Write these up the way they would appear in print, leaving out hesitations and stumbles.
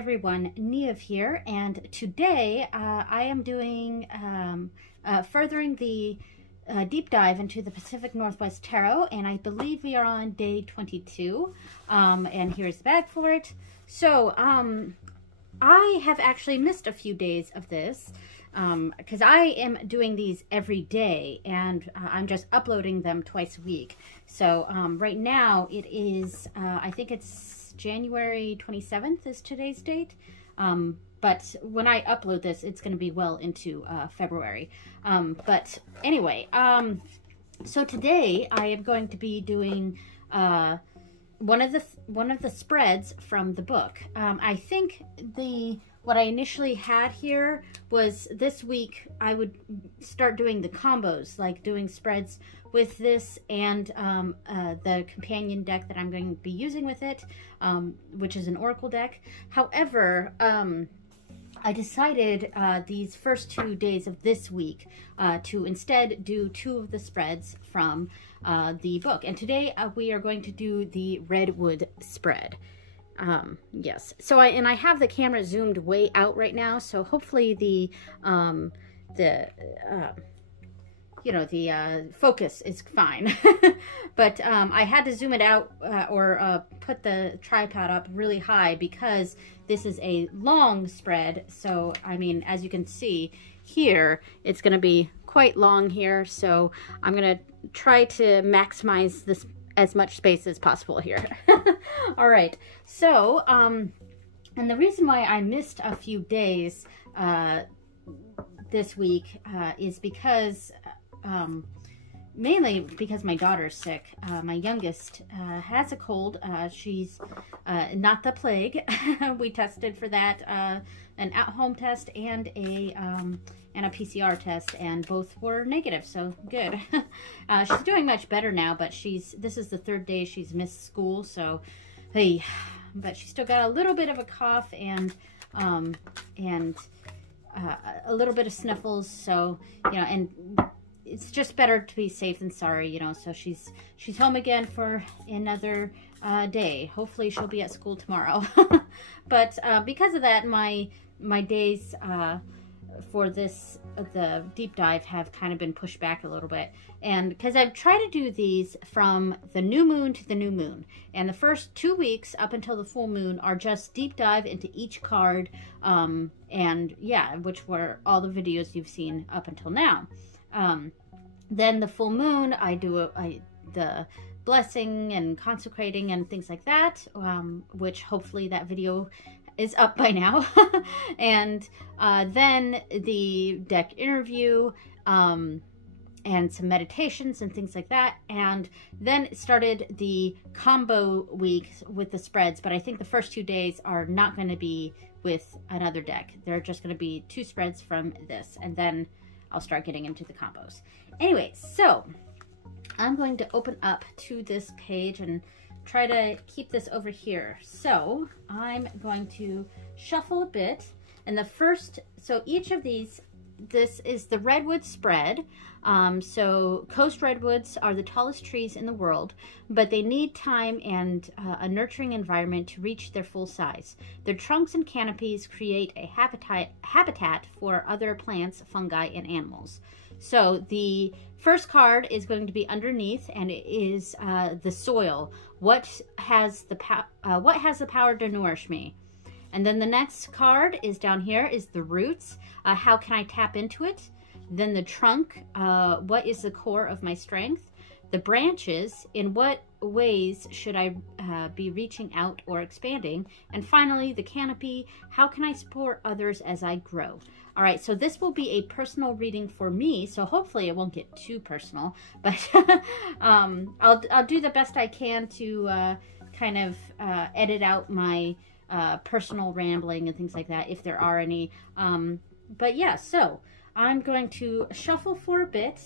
everyone, Niev here, and today I am doing furthering the deep dive into the Pacific Northwest Tarot, and I believe we are on day 22, and here's the bag for it. So I have actually missed a few days of this because I am doing these every day, and I'm just uploading them twice a week. So right now it is, I think it's January 27th is today's date. But when I upload this, it's going to be well into February. But anyway, so today I am going to be doing one of the spreads from the book. I think what I initially had here was this week I would start doing the combos, like doing spreads with this and the companion deck that I'm going to be using with it, which is an oracle deck. However, I decided these first 2 days of this week to instead do 2 of the spreads from the book. And today we are going to do the Redwood Spread. Yes. So I have the camera zoomed way out right now, so hopefully the focus is fine. But I had to zoom it out or put the tripod up really high because this is a long spread. So, I mean, as you can see here, it's going to be quite long here. So I'm going to try to maximize this as much space as possible here. All right. So, and the reason why I missed a few days this week is because mainly because my daughter's sick. My youngest has a cold. She's not the plague. We tested for that, an at-home test and a PCR test, and both were negative, so good. She's doing much better now, but this is the 3rd day she's missed school, so hey, but she's still got a little bit of a cough and a little bit of sniffles, so and it's just better to be safe than sorry, so she's home again for another day. Hopefully she'll be at school tomorrow. But because of that, my days for the deep dive have kind of been pushed back a little bit, and because I've tried to do these from the new moon to the new moon, and the first 2 weeks up until the full moon are just deep dive into each card, and yeah, which were all the videos you've seen up until now. Then the full moon, I do the blessing and consecrating and things like that, which hopefully that video is up by now. And then the deck interview, and some meditations and things like that. And then it started the combo week with the spreads, but I think the first 2 days are not going to be with another deck. They're just going to be 2 spreads from this, and then I'll start getting into the combos. Anyway, so I'm going to open up to this page and try to keep this over here. So I'm going to shuffle a bit, and so each of these, this is the Redwood Spread. So coast redwoods are the tallest trees in the world, but they need time and a nurturing environment to reach their full size. Their trunks and canopies create a habitat for other plants, fungi, and animals. So the first card is going to be underneath, and it is the soil. What has the power to nourish me? And then the next card is down here is the roots. How can I tap into it? Then the trunk, what is the core of my strength? The branches, in what ways should I be reaching out or expanding? And finally, the canopy, how can I support others as I grow? All right, so this will be a personal reading for me, so hopefully it won't get too personal, but I'll do the best I can to kind of edit out my personal rambling and things like that, if there are any. But yeah, so I'm going to shuffle for a bit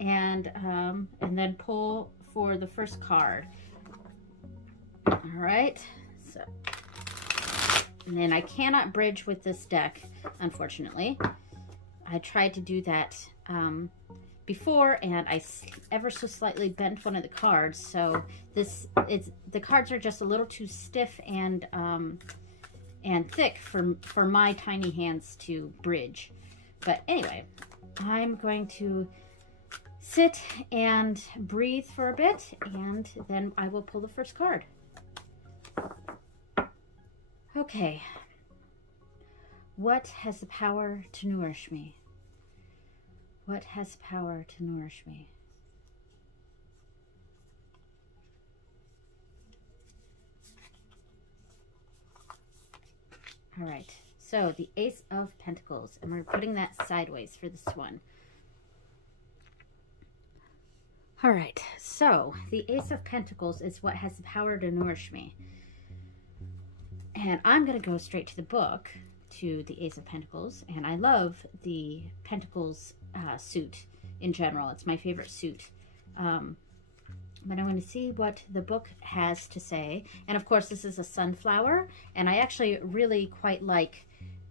and then pull for the first card. All right, so, and then I cannot bridge with this deck, unfortunately. I tried to do that before, and I ever so slightly bent one of the cards, so the cards are just a little too stiff and and thick for my tiny hands to bridge. But anyway, I'm going to sit and breathe for a bit, and then I will pull the first card. Okay. What has the power to nourish me? What has the power to nourish me? All right, so the Ace of Pentacles, and we're putting that sideways for this one. All right, so the Ace of Pentacles is what has the power to nourish me. And I'm going to go straight to the book, to the Ace of Pentacles, and I love the Pentacles suit in general. It's my favorite suit. But I want to see what the book has to say. And of course, this is a sunflower, and I actually really quite like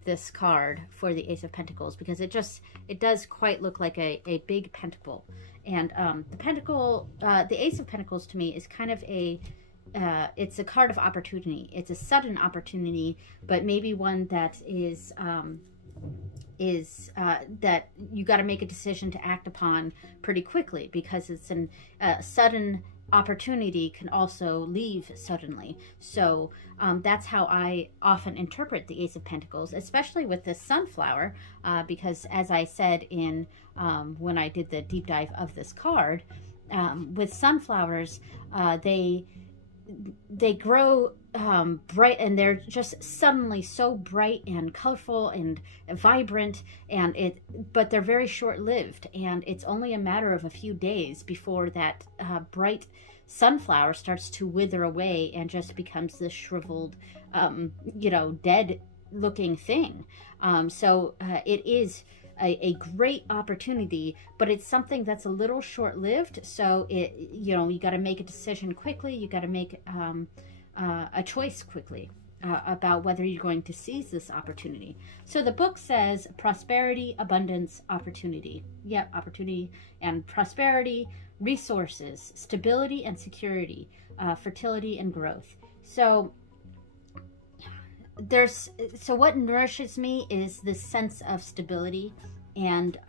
this card for the Ace of Pentacles because it does quite look like a big pentacle. And the Ace of Pentacles to me is kind of it's a card of opportunity. It's a sudden opportunity, but maybe one that is that you got to make a decision to act upon pretty quickly, because it's a sudden opportunity can also leave suddenly. So that's how I often interpret the Ace of Pentacles, especially with this sunflower, because as I said in when I did the deep dive of this card, with sunflowers, they grow bright, and they're just suddenly so bright and colorful and vibrant, but they're very short-lived, and it's only a matter of a few days before that bright sunflower starts to wither away and just becomes this shriveled, dead looking thing. So it is a great opportunity, but it's something that's a little short-lived. So you got to make a decision quickly. You got to make a choice quickly about whether you're going to seize this opportunity. So the book says prosperity, abundance, opportunity. Yep, opportunity and prosperity, resources, stability and security, fertility and growth. So what nourishes me is this sense of stability and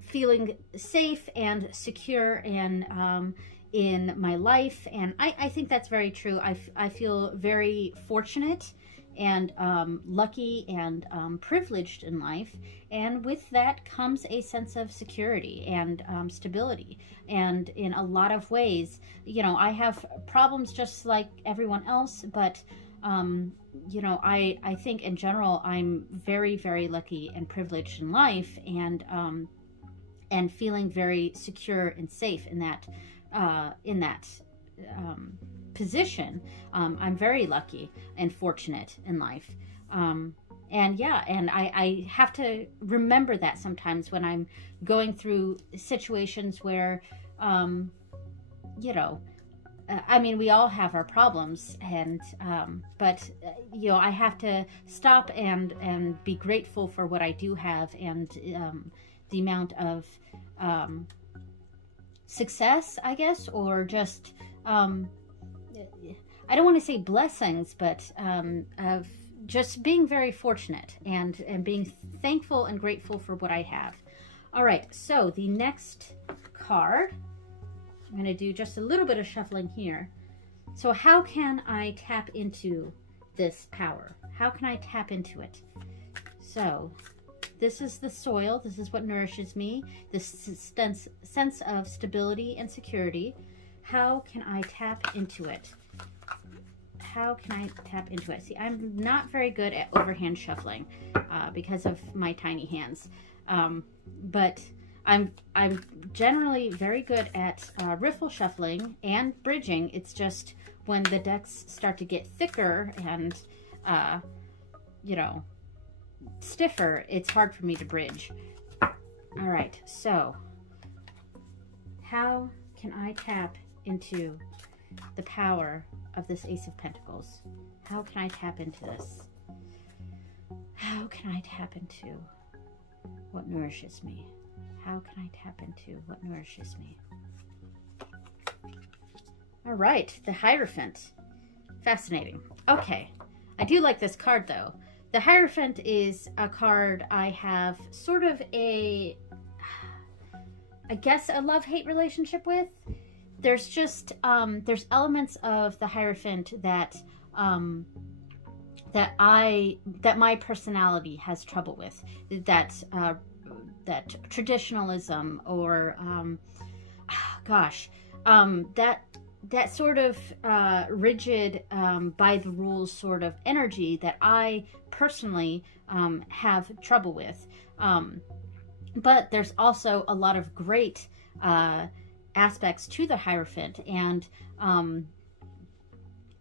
feeling safe and secure and in my life. And I think that's very true. I feel very fortunate and lucky and privileged in life, and with that comes a sense of security and stability. And in a lot of ways, I have problems just like everyone else, but I think in general I'm very, very lucky and privileged in life, and feeling very secure and safe in that position. I'm very lucky and fortunate in life. And I have to remember that sometimes when I'm going through situations where, we all have our problems, and but I have to stop and be grateful for what I do have, and the amount of success, I guess, or just I don't want to say blessings, but of just being very fortunate and being thankful and grateful for what I have. All right, so the next card, I'm going to do just a little bit of shuffling here. So how can I tap into this power? How can I tap into it? So this is the soil. This is what nourishes me. This sense of stability and security. How can I tap into it? How can I tap into it? See, I'm not very good at overhand shuffling because of my tiny hands. But I'm generally very good at riffle shuffling and bridging. It's just when the decks start to get thicker and, stiffer, it's hard for me to bridge. All right, so how can I tap into the power of this Ace of Pentacles? How can I tap into this? How can I tap into what nourishes me? How can I tap into what nourishes me? All right, the Hierophant. Fascinating. Okay. I do like this card, though. The Hierophant is a card I have sort of I guess a love-hate relationship with. There's just, there's elements of the Hierophant that, that my personality has trouble with. That traditionalism, or, that sort of rigid, by the rules sort of energy that I personally have trouble with. But there's also a lot of great aspects to the Hierophant, and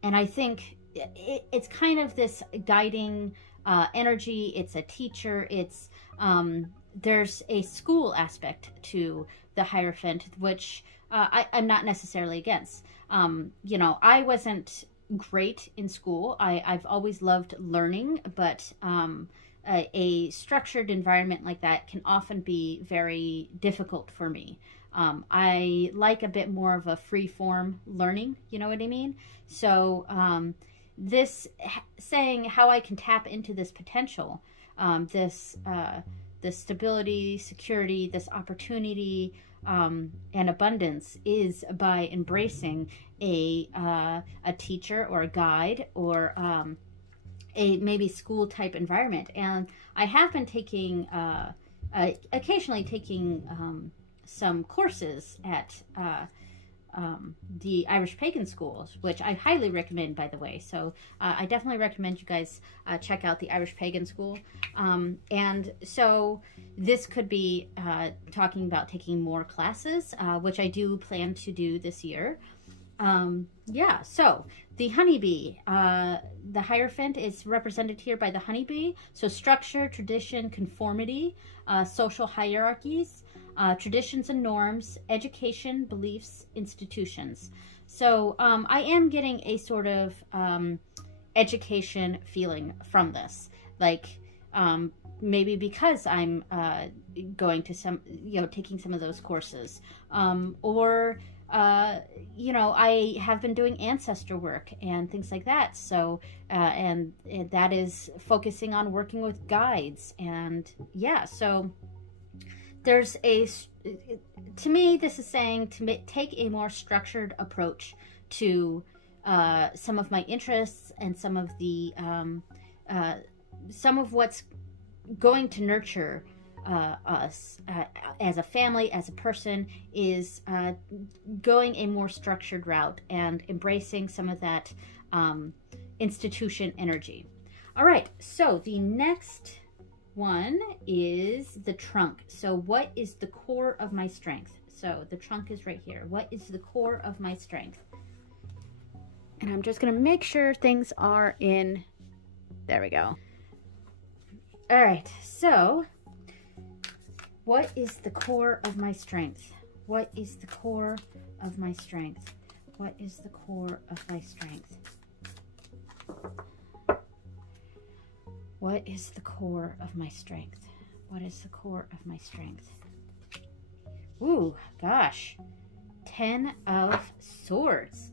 I think it's kind of this guiding energy. It's a teacher. It's there's a school aspect to the Hierophant, which I'm not necessarily against. You know, I wasn't great in school. I've always loved learning, but a structured environment like that can often be very difficult for me. I like a bit more of a free form learning, you know what I mean? So this saying how I can tap into this potential, this stability, security, this opportunity, and abundance is by embracing a teacher or a guide, or a maybe school type environment. And I have been taking occasionally taking some courses at the Irish Pagan schools, which I highly recommend, by the way. So I definitely recommend you guys check out the Irish Pagan school. And so this could be talking about taking more classes, which I do plan to do this year. Yeah, so the honeybee, the Hierophant is represented here by the honeybee. So structure, tradition, conformity, social hierarchies, traditions and norms, education, beliefs, institutions. So I am getting a sort of education feeling from this, like maybe because I'm going to some, you know, taking some of those courses, or you know, I have been doing ancestor work and things like that. So, and that is focusing on working with guides. And yeah, so there's to me, this is saying to take a more structured approach to some of my interests, and some of the, some of what's going to nurture us as a family, as a person, is going a more structured route and embracing some of that institution energy. All right, so the next one is the trunk. So what is the core of my strength? So the trunk is right here. What is the core of my strength? And I'm just going to make sure things are in. There we go. All right, so what is the core of my strength? What is the core of my strength? What is the core of my strength? What is the core of my strength? What is the core of my strength? Ooh, gosh. 10 of Swords.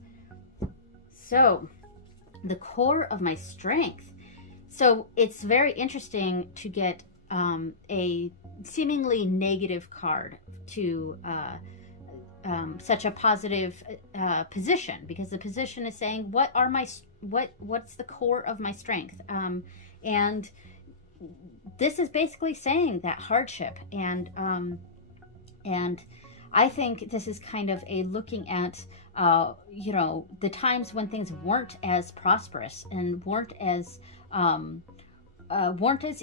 So, the core of my strength. So, it's very interesting to get a seemingly negative card to such a positive position, because the position is saying, what's the core of my strength? And this is basically saying that hardship, and I think this is kind of a looking at you know, the times when things weren't as prosperous and weren't as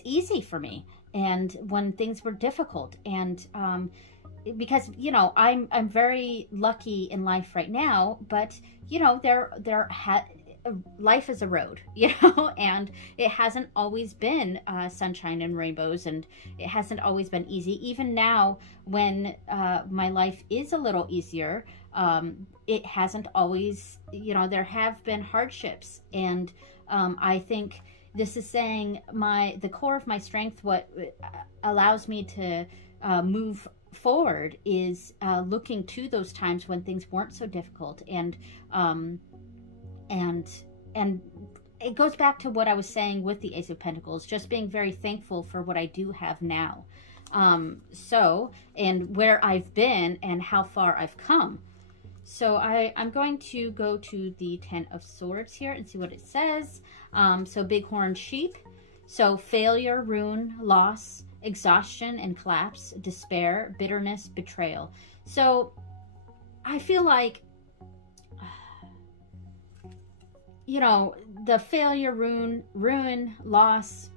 easy for me, and when things were difficult, and because, you know, I'm very lucky in life right now, but you know, life is a road, you know, and it hasn't always been sunshine and rainbows, and it hasn't always been easy. Even now, when my life is a little easier, it hasn't always, you know, there have been hardships, and I think this is saying the core of my strength, what allows me to move forward, is looking to those times when things weren't so difficult, and and it goes back to what I was saying with the Ace of Pentacles, just being very thankful for what I do have now. And where I've been and how far I've come. So I'm going to go to the Ten of Swords here and see what it says. So bighorn sheep. So failure, ruin, loss, exhaustion and collapse, despair, bitterness, betrayal. So I feel like, you know, the failure, ruin, loss,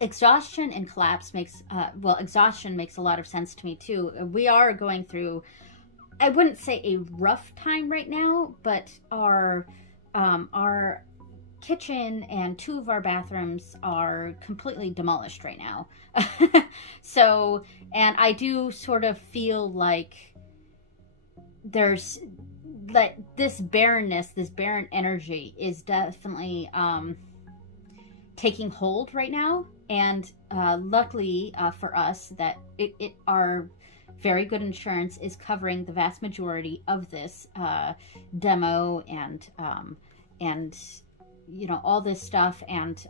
exhaustion and collapse makes, well, exhaustion makes a lot of sense to me too. We are going through, I wouldn't say a rough time right now, but our kitchen and 2 of our bathrooms are completely demolished right now. So, and I do sort of feel like there's, like, this barrenness, this barren energy is definitely taking hold right now. And luckily for us that our very good insurance is covering the vast majority of this demo and you know, all this stuff, and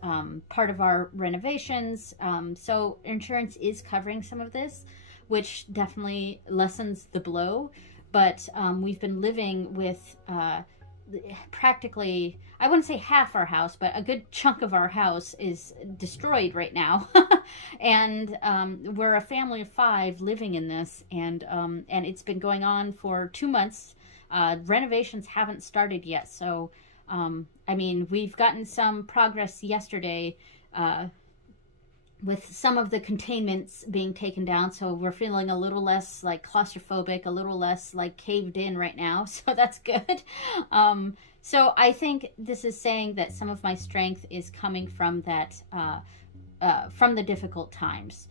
part of our renovations. So insurance is covering some of this, which definitely lessens the blow. But we've been living with practically, I wouldn't say half our house, but a good chunk of our house is destroyed right now. And we're a family of 5 living in this, and it's been going on for 2 months. Renovations haven't started yet, so I mean, we've gotten some progress yesterday with some of the containments being taken down, so we're feeling a little less like claustrophobic, a little less like caved in right now, so that's good. So I think this is saying that some of my strength is coming from that, from the difficult times.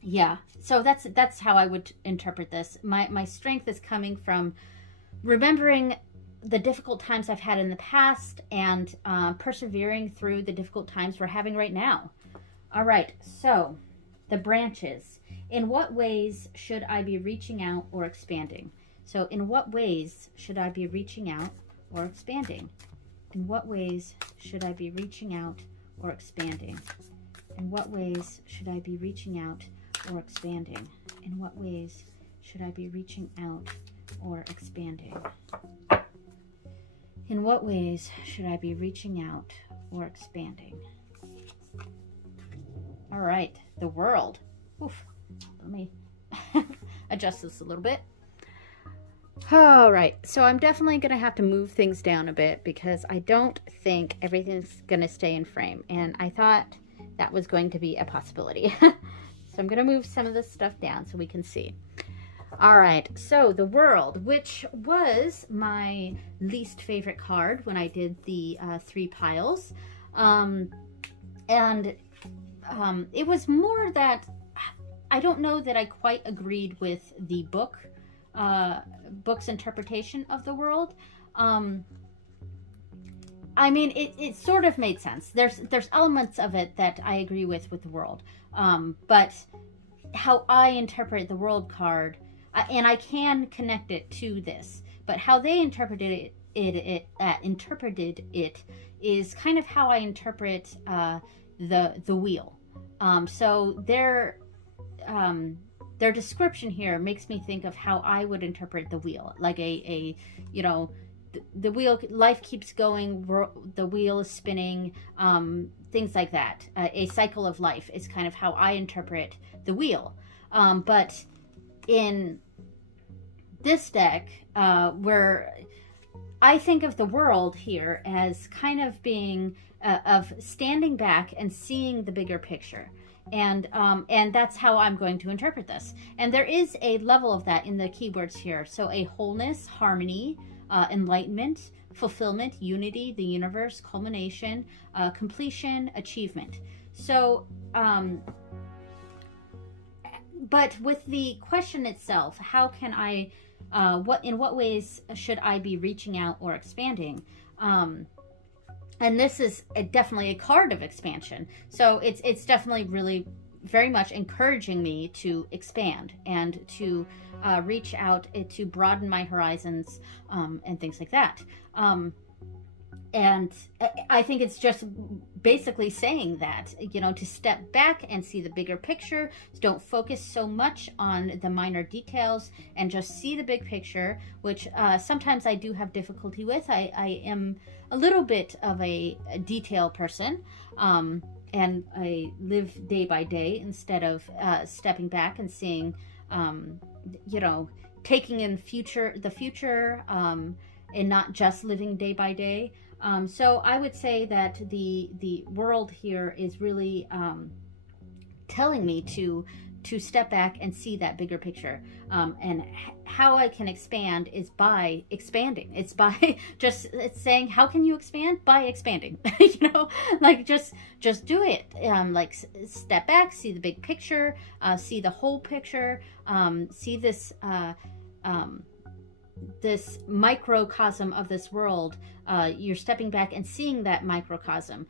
Yeah, so that's how I would interpret this. My strength is coming from remembering the difficult times I've had in the past and persevering through the difficult times we're having right now. All right, so the branches. In what ways should I be reaching out or expanding? So in what ways should I be reaching out or expanding? In what ways should I be reaching out or expanding? In what ways should I be reaching out or expanding? In what ways should I be reaching out or expanding? In what ways should I be reaching out or expanding? All right, the world. Oof. Let me adjust this a little bit. All right, so I'm definitely going to have to move things down a bit because I don't think everything's going to stay in frame. And I thought that was going to be a possibility. So I'm going to move some of this stuff down so we can see. All right, so the world, which was my least favorite card when I did the 3 piles. It was more that I don't know that I quite agreed with the book's interpretation of the world. I mean, it sort of made sense. There's elements of it that I agree with the world. But how I interpret the world card, and I can connect it to this, but how they interpreted it is kind of how I interpret the wheel. So their description here makes me think of how I would interpret the wheel, like you know, the wheel, life keeps going, the wheel is spinning, things like that. A cycle of life is kind of how I interpret the wheel. But in this deck, where I think of the world here as kind of being of standing back and seeing the bigger picture. And that's how I'm going to interpret this. And there is a level of that in the keywords here. So a wholeness, harmony, enlightenment, fulfillment, unity, the universe, culmination, completion, achievement. So, but with the question itself, how can I, in what ways should I be reaching out or expanding? And this is definitely a card of expansion. So it's definitely really very much encouraging me to expand and to reach out, to broaden my horizons, and things like that. And I think it's just basically saying that, you know, to step back and see the bigger picture. Don't focus so much on the minor details and just see the big picture, which sometimes I do have difficulty with. I am a little bit of a detail person, and I live day by day instead of stepping back and seeing, you know, taking in the future, and not just living day by day. So I would say that the world here is really telling me to step back and see that bigger picture. And how I can expand is by expanding. It's by it's saying, how can you expand? By expanding. You know, like just do it. Like step back, see the big picture, see the whole picture, see this this microcosm of this world. You're stepping back and seeing that microcosm.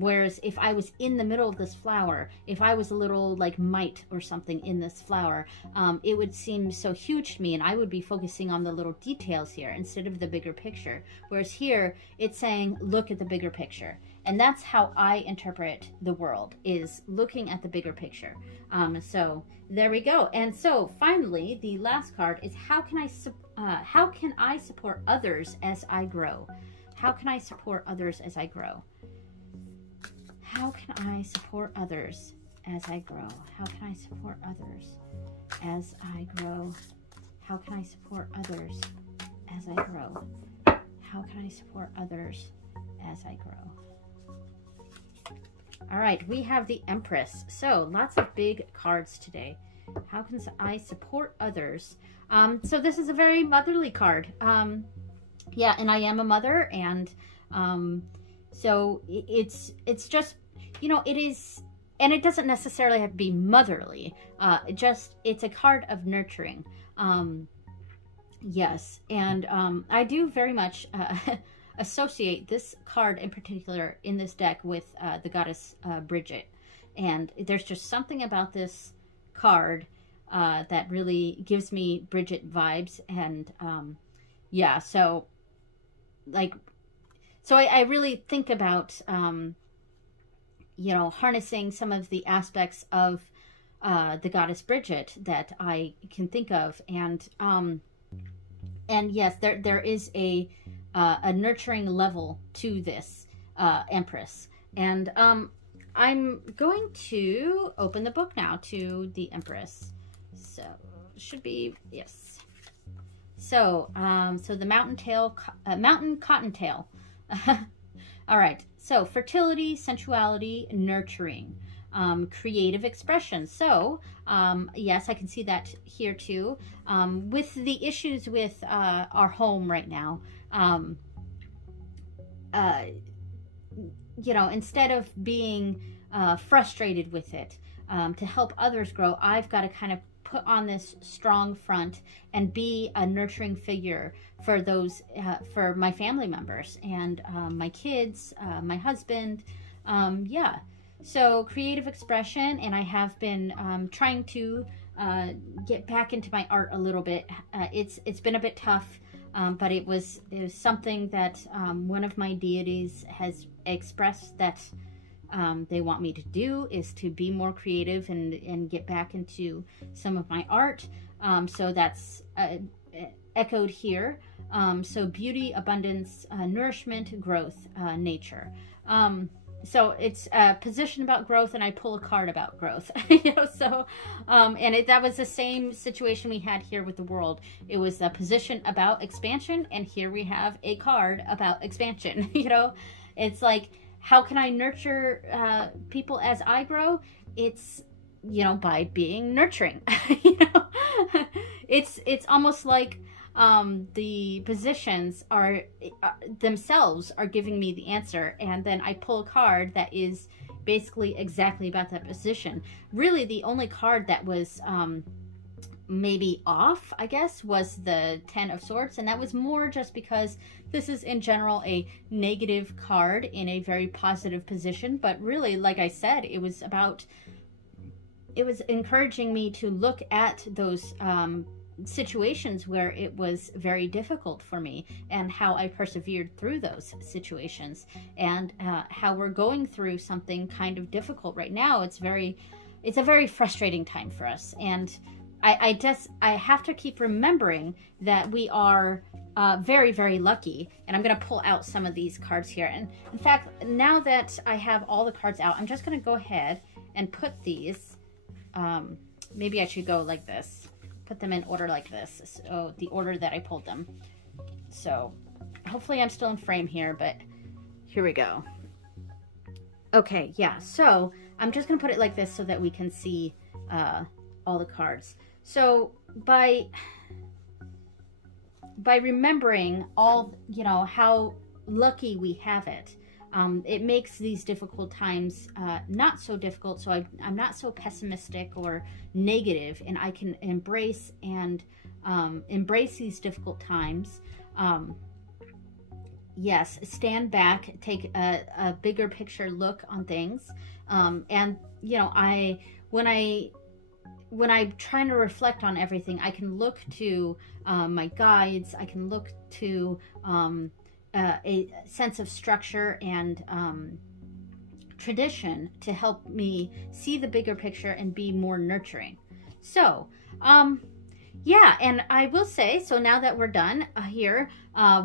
Whereas if I was in the middle of this flower, if I was a little like mite or something in this flower, it would seem so huge to me, and I would be focusing on the little details here instead of the bigger picture. Whereas here, it's saying, look at the bigger picture. And that's how I interpret the world, is looking at the bigger picture. So there we go. And so finally, the last card is how can I support others as I grow? How can I support others as I grow? How can I support others as I grow? How can I support others as I grow? How can I support others as I grow? How can I support others as I grow? All right, we have the Empress. So lots of big cards today. How can I support others? So this is a very motherly card. Yeah, and I am a mother, and so it's just, you know, it is, and it doesn't necessarily have to be motherly. It's a card of nurturing. Yes, and I do very much associate this card in particular in this deck with the goddess Bridget. And there's just something about this card that really gives me Bridget vibes. And yeah, so like, so I really think about, you know, harnessing some of the aspects of the goddess Bridget that I can think of. And yes, there is a nurturing level to this Empress. And I'm going to open the book now to the Empress. So should be, yes. So so the mountain cottontail. All right. So fertility, sensuality, nurturing, creative expression. So yes, I can see that here too. With the issues with our home right now, you know, instead of being frustrated with it, to help others grow, I've got to kind of put on this strong front and be a nurturing figure for those, for my family members and my kids, my husband. Yeah, so creative expression, and I have been trying to get back into my art a little bit. It's been a bit tough. But it was something that one of my deities has expressed that they want me to do, is to be more creative and get back into some of my art. So that's echoed here. So beauty, abundance, nourishment, growth, nature. So it's a position about growth, and I pull a card about growth. You know, so and that was the same situation we had here with the world. It was a position about expansion, and here we have a card about expansion. You know, it's like, how can I nurture people as I grow? It's, you know, by being nurturing. You know, it's almost like the positions are themselves are giving me the answer, and then I pull a card that is basically exactly about that position. Really, the only card that was maybe off, I guess, was the Ten of Swords, and that was more just because this is in general a negative card in a very positive position. But really, like I said, it was encouraging me to look at those situations where it was very difficult for me, and how I persevered through those situations, and how we're going through something kind of difficult right now. It's a very frustrating time for us, and I have to keep remembering that we are very, very lucky. And I'm going to pull out some of these cards here. And in fact, now that I have all the cards out, I'm just going to go ahead and put these, maybe I should go like this, put them in order like this, so the order that I pulled them. So hopefully I'm still in frame here, but here we go. Okay, yeah, so I'm just going to put it like this so that we can see all the cards. So by remembering all, you know, how lucky we have it, it makes these difficult times not so difficult. So I'm not so pessimistic or negative, and I can embrace these difficult times. Yes, stand back, take a bigger picture look on things. And, you know, when I'm trying to reflect on everything, I can look to my guides. I can look to a sense of structure and tradition to help me see the bigger picture and be more nurturing. So, yeah, and I will say, so now that we're done here,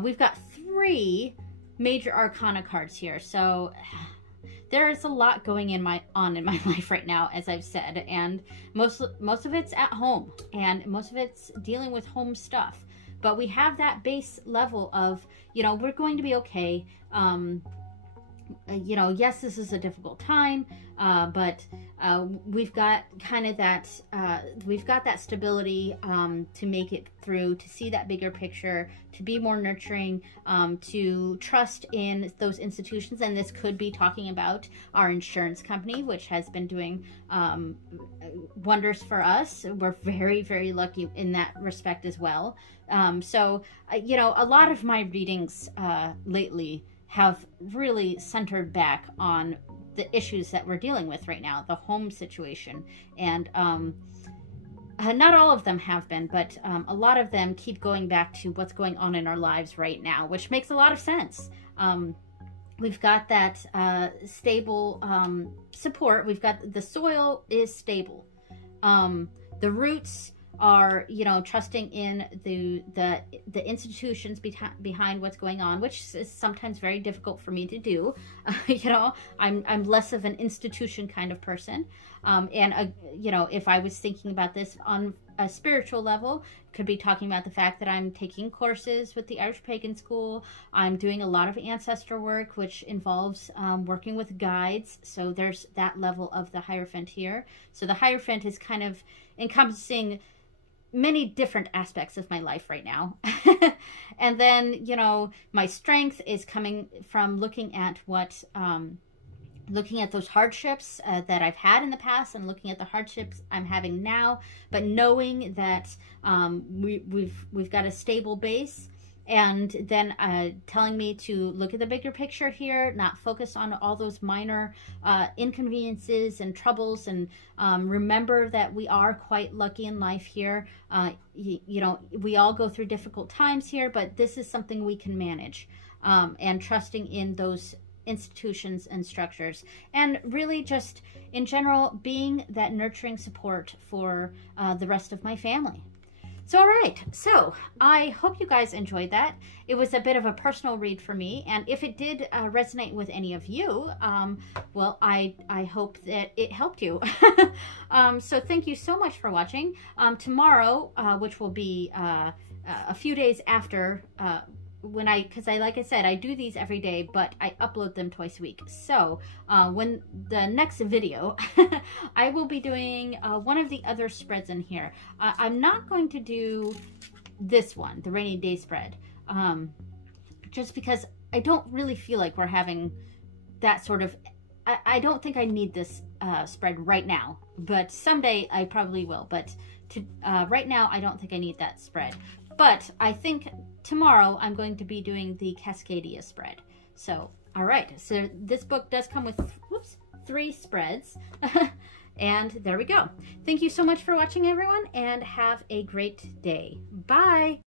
we've got 3 major arcana cards here. So there is a lot going on in my life right now, as I've said, and most of it's at home, and most of it's dealing with home stuff. But we have that base level of, you know, we're going to be okay. You know, yes, this is a difficult time, but we've got kind of that, we've got that stability to make it through, to see that bigger picture, to be more nurturing, to trust in those institutions. And this could be talking about our insurance company, which has been doing wonders for us. We're very, very lucky in that respect as well. So, you know, a lot of my readings lately have really centered back on the issues that we're dealing with right now, the home situation. And not all of them have been, but a lot of them keep going back to what's going on in our lives right now, which makes a lot of sense. We've got that stable support. We've got the soil is stable. The roots are, you know, trusting in the institutions behind what's going on, which is sometimes very difficult for me to do. You know, I'm less of an institution kind of person. And you know, if I was thinking about this on a spiritual level, could be talking about the fact that I'm taking courses with the Irish Pagan School. I'm doing a lot of ancestor work, which involves working with guides. So there's that level of the Hierophant here. So the Hierophant is kind of encompassing many different aspects of my life right now. And then, you know, my strength is coming from looking at what, looking at those hardships that I've had in the past, and looking at the hardships I'm having now, but knowing that we've got a stable base. And then telling me to look at the bigger picture here, not focus on all those minor inconveniences and troubles, and remember that we are quite lucky in life here. You know, we all go through difficult times here, but this is something we can manage, and trusting in those institutions and structures, and really just in general being that nurturing support for the rest of my family. So, all right, so I hope you guys enjoyed that. It was a bit of a personal read for me, and if it did resonate with any of you, well, I hope that it helped you. So thank you so much for watching. Tomorrow, which will be a few days after because like I said, I do these every day, but I upload them twice a week. So when the next video, I will be doing one of the other spreads in here. I'm not going to do this one, the rainy day spread, just because I don't really feel like we're having that sort of, I don't think I need this spread right now, but someday I probably will. But right now, I don't think I need that spread. But I think tomorrow I'm going to be doing the Cascadia spread. So, all right. So this book does come with 3 spreads. And there we go. Thank you so much for watching, everyone, and have a great day. Bye.